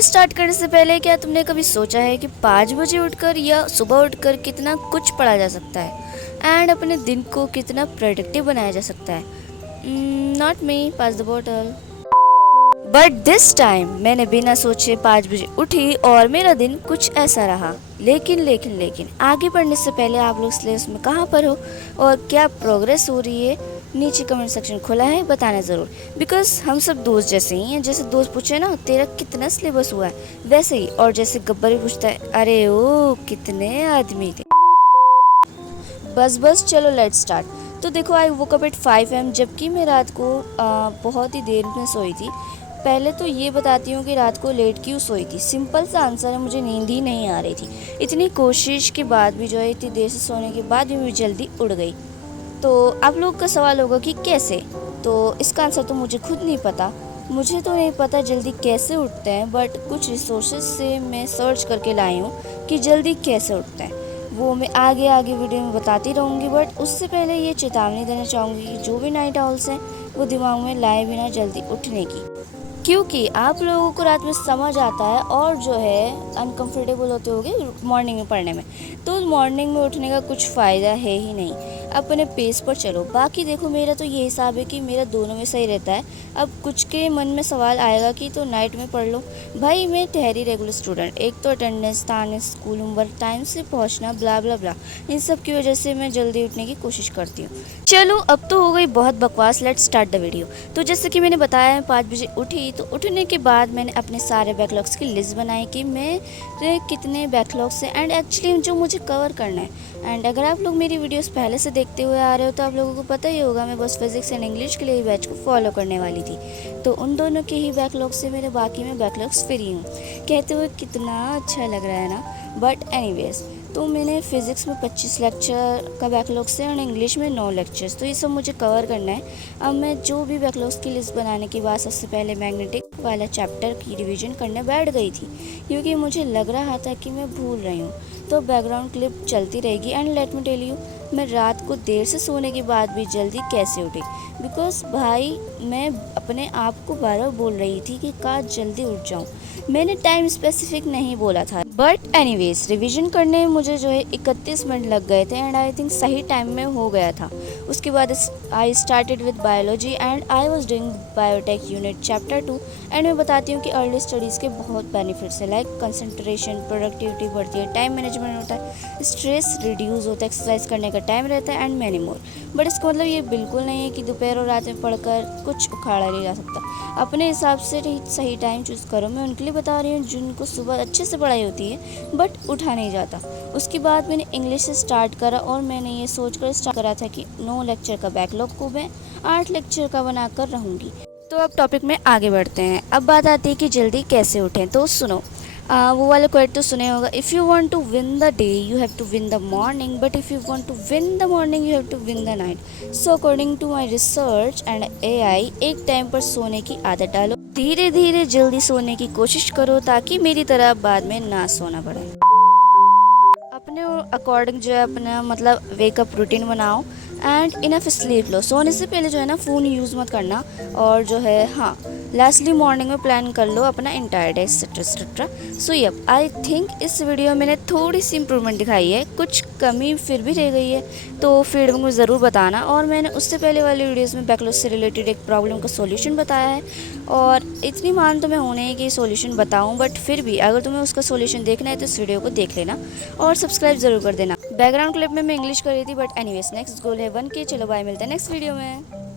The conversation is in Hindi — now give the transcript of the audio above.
वीडियो स्टार्ट करने से पहले क्या तुमने कभी सोचा है कि 5 बजे उठकर या सुबह उठकर कितना कुछ पढ़ा जा सकता है एंड अपने दिन को कितना प्रोडक्टिव बनाया जा सकता है? Not me, pass the bottle. But this time मैंने बिना सोचे 5 बजे उठी और मेरा दिन कुछ ऐसा रहा। लेकिन आगे बढ़ने से पहले आप लोग सिलेबस में कहाँ पर हो और क्या प्रोग्रेस हो रही है, नीचे कमेंट सेक्शन खुला है, बताना ज़रूर। बिकॉज हम सब दोस्त जैसे ही हैं। जैसे दोस्त पूछे ना तेरा कितना सिलेबस हुआ है, वैसे ही। और जैसे गब्बर भी पूछता है अरे ओ कितने आदमी थे। बस चलो लेट्स स्टार्ट। तो देखो आई वोक अप एट 5 AM, जबकि मैं रात को बहुत ही देर में सोई थी। पहले तो ये बताती हूँ कि रात को लेट क्यों सोई थी। सिंपल सा आंसर है, मुझे नींद ही नहीं आ रही थी। इतनी कोशिश के बाद भी जो है, इतनी देर से सोने के बाद भी मैं जल्दी उड़ गई। तो आप लोग का सवाल होगा कि कैसे, तो इसका आंसर तो मुझे खुद नहीं पता। मुझे तो नहीं पता जल्दी कैसे उठते हैं, बट कुछ रिसोर्सेज से मैं सर्च करके लाई हूँ कि जल्दी कैसे उठते हैं। वो मैं आगे आगे वीडियो में बताती रहूँगी। बट उससे पहले ये चेतावनी देना चाहूँगी कि जो भी नाइट आउल्स हैं वो दिमाग में लाए बिना जल्दी उठने की, क्योंकि आप लोगों को रात में समझ आता है और जो है अनकंफर्टेबल होते होगे मॉर्निंग में पढ़ने में। तो मॉर्निंग में उठने का कुछ फ़ायदा है ही नहीं। अपने पेस पर चलो। बाकी देखो मेरा तो ये हिसाब है कि मेरा दोनों में सही रहता है। अब कुछ के मन में सवाल आएगा कि तो नाइट में पढ़ लो। भाई मैं ठहरी रेगुलर स्टूडेंट, एक तो अटेंडेंस, ताने, स्कूल होमवर्क, टाइम से पहुंचना, ब्ला ब्ला ब्ला, इन सब की वजह से मैं जल्दी उठने की कोशिश करती हूँ। चलो अब तो हो गई बहुत बकवास, लेट्स स्टार्ट द वीडियो। तो जैसे कि मैंने बताया मैं 5 बजे उठी। तो उठने के बाद मैंने अपने सारे बैकलॉग्स की लिस्ट बनाई कि मेरे कितने बैकलॉग्स हैं एंड एक्चुअली जो मुझे कवर करना है। एंड अगर आप लोग मेरी वीडियोस पहले से देखते हुए आ रहे हो तो आप लोगों को पता ही होगा मैं बस फिजिक्स एंड इंग्लिश के लिए ही बैच को फॉलो करने वाली थी। तो उन दोनों के ही बैकलॉग से मेरे बाकी में बैकलॉग्स फ्री हूँ। कहते हुए कितना अच्छा लग रहा है ना। बट एनीवेज, तो मैंने फ़िज़िक्स में 25 लेक्चर का बैकलॉग से और इंग्लिश में 9 लेक्चर्स, तो ये सब मुझे कवर करना है। अब मैं जो भी बैकलॉग्स की लिस्ट बनाने के बाद सबसे पहले मैग्नेटिक वाला चैप्टर की रिवीजन करने बैठ गई थी, क्योंकि मुझे लग रहा था कि मैं भूल रही हूँ। तो बैकग्राउंड क्लिप चलती रहेगी। And let me tell you, मैं रात को देर से सोने के बाद भी जल्दी कैसे उठी। बिकॉज भाई मैं अपने आप को बार बार बोल रही थी कि काश जल्दी उठ जाऊँ। मैंने टाइम स्पेसिफिक नहीं बोला था। बट एनीवेज, रिवीजन करने में मुझे जो है 31 मिनट लग गए थे एंड आई थिंक सही टाइम में हो गया था। उसके बाद I started with biology and I was doing biotech unit chapter 2। And मैं बताती हूँ कि अर्ली स्टडीज़ के बहुत बेनिफिट्स हैं, लाइक कंसंट्रेशन, प्रोडक्टिविटी बढ़ती है, टाइम मैनेजमेंट होता है, स्ट्रेस रिड्यूस होता है, एक्सरसाइज करने का टाइम रहता है एंड मैनी मोर। बट इसका मतलब ये बिल्कुल नहीं है कि दोपहर और रात में पढ़कर कुछ उखाड़ा नहीं जा सकता। अपने हिसाब से सही टाइम चूज़ करो। मैं उनके लिए बता रही हूँ जिनको सुबह अच्छे से पढ़ाई होती है बट उठा नहीं जाता। उसके बाद मैंने इंग्लिश से स्टार्ट करा और मैंने ये सोच कर स्टार्ट करा था कि 9 लेक्चर का बैकलॉग को मैं 8 लेक्चर का बनाकर रहूँगी। तो अब टॉपिक में आगे बढ़ते हैं। अब बात आती है कि जल्दी कैसे उठें। तो सुनो, वो वाला क्वेट तो सुने होगा, if you want to win the day you have to win the morning, but if you want to win the morning you have to win the night. So according to my research and AI, एक टाइम पर सोने की आदत डालो, धीरे धीरे जल्दी सोने की कोशिश करो ताकि मेरी तरह बाद में ना सोना पड़े। अपने अकॉर्डिंग जो है अपना मतलब वेकअप रूटीन बनाओ एंड इनफ स्लीप लो। सोने से पहले जो है ना फ़ोन यूज़ मत करना। और जो है हाँ, लास्टली मॉर्निंग में प्लान कर लो अपना entire day etcetera. So yup, I think इस वीडियो में मैंने थोड़ी सी इम्प्रूवमेंट दिखाई है, कुछ कमी फिर भी रह गई है तो फीडबैक में ज़रूर बताना। और मैंने उससे पहले वाली वीडियोज़ में बैकलॉग से रिलेटेड एक प्रॉब्लम का सोल्यूशन बताया है और इतनी मान तो मैं होने है कि सोल्यूशन बताऊँ, बट फिर भी अगर तुम्हें उसका सोल्यूशन देखना है तो इस वीडियो को देख लेना और सब्सक्राइब ज़रूर कर देना। बैकग्राउंड क्लिप में मैं इंग्लिश कर रही थी, बट एनीवेज नेक्स्ट गोल है 1K। चलो बाय, मिलते हैं नेक्स्ट वीडियो में।